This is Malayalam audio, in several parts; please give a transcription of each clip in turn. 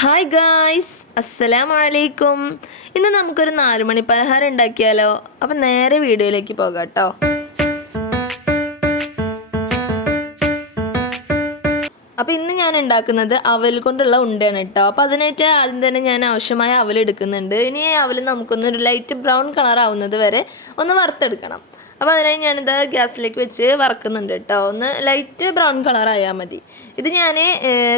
ഹായ് ഗായ്സ് അസ്സലാം വലൈക്കും ഇന്ന് നമുക്കൊരു നാല് മണി പലഹാരം ഉണ്ടാക്കിയാലോ? അപ്പം നേരെ വീഡിയോയിലേക്ക് പോകാം കേട്ടോ അപ്പോൾ ഇന്ന് ഞാൻ ഉണ്ടാക്കുന്നത് അവൽ കൊണ്ടുള്ള ഉണ്ടയാണ് കേട്ടോ. അപ്പോൾ അതിനായിട്ട് ആദ്യം തന്നെ ഞാൻ ആവശ്യമായ അവൽ എടുക്കുന്നുണ്ട്. ഇനി അവൽ നമുക്കൊന്ന് ഒരു ലൈറ്റ് ബ്രൗൺ കളർ ആവുന്നത് വരെ ഒന്ന് വറുത്തെടുക്കണം. അപ്പോൾ അതിനായി ഞാനിത് ഗ്യാസിലേക്ക് വെച്ച് വറക്കുന്നുണ്ട് കേട്ടോ ഒന്ന് ലൈറ്റ് ബ്രൗൺ കളർ ആയാൽ മതി. ഇത് ഞാൻ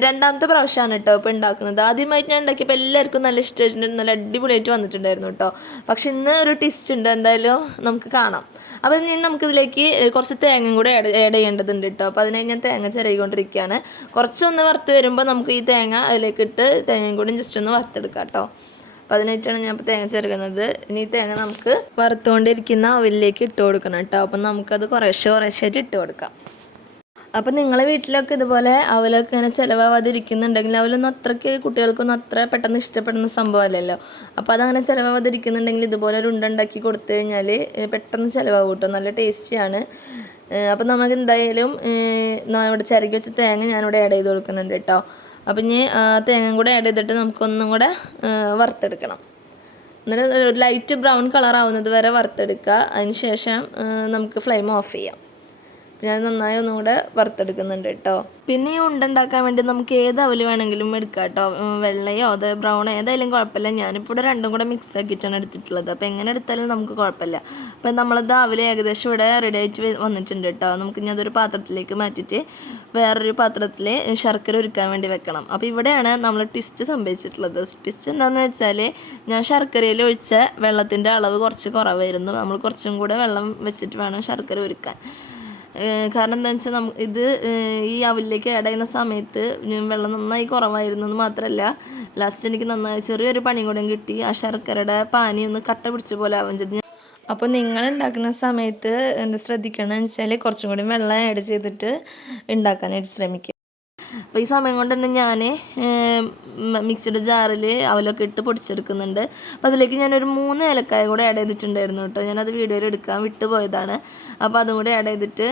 രണ്ടാമത്തെ പ്രാവശ്യമാണ് കേട്ടോ ഇപ്പോൾ ഉണ്ടാക്കുന്നത് ആദ്യമായിട്ട് ഞാൻ ഉണ്ടാക്കിയപ്പോൾ എല്ലാവർക്കും നല്ല ഇഷ്ടമായിട്ടുണ്ട് നല്ല അടിപൊളിയായിട്ട് വന്നിട്ടുണ്ടായിരുന്നു കേട്ടോ പക്ഷെ ഇന്ന് ഒരു ടിസ്റ്റ് ഉണ്ട്. എന്തായാലും നമുക്ക് കാണാം. അപ്പോൾ ഇനി നമുക്കിതിലേക്ക് കുറച്ച് തേങ്ങയും കൂടെ ആഡ് ആഡ് ചെയ്യേണ്ടതുണ്ട് കേട്ടോ അപ്പോൾ അതിനായി ഞാൻ തേങ്ങ ചിരകിക്കൊണ്ടിരിക്കുകയാണ് കുറച്ചൊന്ന് വറുത്ത് വരുമ്പോൾ നമുക്ക് ഈ തേങ്ങ അതിലേക്ക് ഇട്ട് തേങ്ങയും കൂടി ജസ്റ്റ് ഒന്ന് വറുത്തെടുക്കാം കേട്ടോ അപ്പോൾ അതിനായിട്ടാണ് ഞാൻ ഇപ്പോൾ തേങ്ങ ചേർക്കുന്നത് ഇനി തേങ്ങ നമുക്ക് വറുത്തുകൊണ്ടിരിക്കുന്ന അവലിലേക്ക് ഇട്ട് കൊടുക്കണം കേട്ടോ. അപ്പം നമുക്കത് കുറേശ്ശെ കുറേശ്ശായിട്ട് ഇട്ട് കൊടുക്കാം. അപ്പം നിങ്ങളെ വീട്ടിലൊക്കെ ഇതുപോലെ അവലൊക്കെ ഇങ്ങനെ ചിലവാവാതിരിക്കുന്നുണ്ടെങ്കിൽ അവലൊന്നും അത്രയ്ക്ക് കുട്ടികൾക്കൊന്നും അത്ര പെട്ടെന്ന് ഇഷ്ടപ്പെടുന്ന സംഭവമല്ലല്ലോ. അപ്പോൾ അതങ്ങനെ ചിലവാവാതിരിക്കുന്നുണ്ടെങ്കിൽ ഇതുപോലെ ഒരു ഉണ്ടുണ്ടാക്കി കൊടുത്തു കഴിഞ്ഞാൽ പെട്ടെന്ന് ചിലവാകും കേട്ടോ നല്ല ടേസ്റ്റിയാണ്. അപ്പം നമുക്ക് എന്തായാലും ഇവിടെ ചിരകി വെച്ച തേങ്ങ ഞാനിവിടെ ആഡ് ചെയ്ത് കൊടുക്കുന്നുണ്ട് കേട്ടോ അപ്പം ഇനി തേങ്ങയും കൂടെ ആഡ് ചെയ്തിട്ട് നമുക്കൊന്നും കൂടെ വറുത്തെടുക്കണം. എന്നിട്ട് ഒരു ലൈറ്റ് ബ്രൗൺ കളർ ആവുന്നത് വരെ വറുത്തെടുക്കുക. അതിന് ശേഷം നമുക്ക് ഫ്ലെയിം ഓഫ് ചെയ്യാം. ഞാൻ നന്നായി ഒന്നുകൂടെ വറുത്തെടുക്കുന്നുണ്ട് കേട്ടോ. പിന്നെ ഈ ഉണ്ട ഉണ്ടാക്കാൻ വേണ്ടി നമുക്ക് ഏത് അവൽ വേണമെങ്കിലും എടുക്കാം കേട്ടോ. വെള്ളയോ അത് ബ്രൗണോ ഏതായാലും കുഴപ്പമില്ല. ഞാനിപ്പോൾ ഇവിടെ രണ്ടും കൂടെ മിക്സ് ആക്കിയിട്ടാണ് എടുത്തിട്ടുള്ളത്. അപ്പോൾ എങ്ങനെ എടുത്താലും നമുക്ക് കുഴപ്പമില്ല. അപ്പം നമ്മളത് അവൽ ഏകദേശം ഇവിടെ റെഡി ആയിട്ട് വന്നിട്ടുണ്ട് കേട്ടോ. നമുക്ക് ഇനി അതൊരു പാത്രത്തിലേക്ക് മാറ്റിയിട്ട് വേറൊരു പാത്രത്തിൽ ശർക്കര ഒരുക്കാൻ വേണ്ടി വെക്കണം. അപ്പോൾ ഇവിടെയാണ് നമ്മൾ ട്വിസ്റ്റ് സംഭവിച്ചിട്ടുള്ളത്. ട്വിസ്റ്റ് എന്താണെന്ന് വെച്ചാൽ ഞാൻ ശർക്കരയിൽ ഒഴിച്ച വെള്ളത്തിന്റെ അളവ് കുറച്ച് കുറവായിരുന്നു. നമ്മൾ കുറച്ചും കൂടെ വെള്ളം വെച്ചിട്ട് വേണം ശർക്കര ഒരുക്കാൻ കാരണം എന്താ വെച്ചാൽ നമുക്ക് ഇത് ഈ അവലിലേക്ക് ആഡ് ചെയ്യുന്ന സമയത്ത് വെള്ളം നന്നായി കുറവായിരുന്നു എന്ന് മാത്രമല്ല ലാസ്റ്റ് എനിക്ക് നന്നായി ചെറിയൊരു പണി കൂടെ കിട്ടി. ആ ശർക്കരയുടെ പാനി ഒന്ന് കട്ട പിടിച്ച പോലെ ആവാൻ ചെയ്തു. അപ്പോൾ നിങ്ങൾ ഉണ്ടാക്കുന്ന സമയത്ത് എന്താ ശ്രദ്ധിക്കണം എന്ന് വെച്ചാൽ കുറച്ചും കൂടി വെള്ളം ആഡ് ചെയ്തിട്ട് ഉണ്ടാക്കാനായിട്ട് ശ്രമിക്കുക. അപ്പോൾ ഈ സമയം കൊണ്ട് തന്നെ ഞാൻ മിക്സിയുടെ ജാറിൽ അവലൊക്കെ ഇട്ട് പൊടിച്ചെടുക്കുന്നുണ്ട്. അപ്പോൾ അതിലേക്ക് ഞാനൊരു മൂന്ന് ഏലക്കായ കൂടെ ആഡ് ചെയ്തിട്ടുണ്ടായിരുന്നു കേട്ടോ. ഞാനത് വീഡിയോയിൽ എടുക്കാൻ വിട്ടുപോയതാണ് അപ്പോൾ അതും കൂടെ ആഡ് ചെയ്തിട്ട്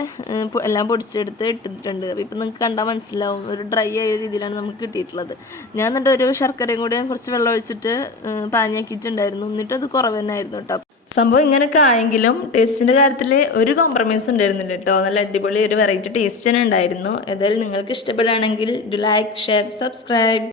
എല്ലാം പൊടിച്ചെടുത്ത് ഇട്ടിട്ടുണ്ട്. അപ്പോൾ ഇപ്പം നിങ്ങൾക്ക് കണ്ടാൽ മനസ്സിലാവും ഒരു ഡ്രൈ ആയ രീതിയിലാണ് നമുക്ക് കിട്ടിയിട്ടുള്ളത്. ഞാൻ എന്നിട്ട് ഒരു ശർക്കരയും കൂടി കുറച്ച് വെള്ളം ഒഴിച്ചിട്ട് പാനിയാക്കിയിട്ടുണ്ടായിരുന്നു. എന്നിട്ട് അത് കുറവ് തന്നെ ആയിരുന്നു കേട്ടോ. സംഭവം ഇങ്ങനെയൊക്കെ ആയെങ്കിലും ടേസ്റ്റിന്റെ കാര്യത്തിൽ ഒരു കോംപ്രമൈസ് ഉണ്ടായിരുന്നില്ല കേട്ടോ നല്ല അടിപൊളി ഒരു വെറൈറ്റി ടേസ്റ്റ് തന്നെ ഉണ്ടായിരുന്നു. ഏതായാലും നിങ്ങൾക്ക് ഇഷ്ടപ്പെടുകയാണെങ്കിൽ ഡു ലൈക്ക് ഷെയർ സബ്സ്ക്രൈബ്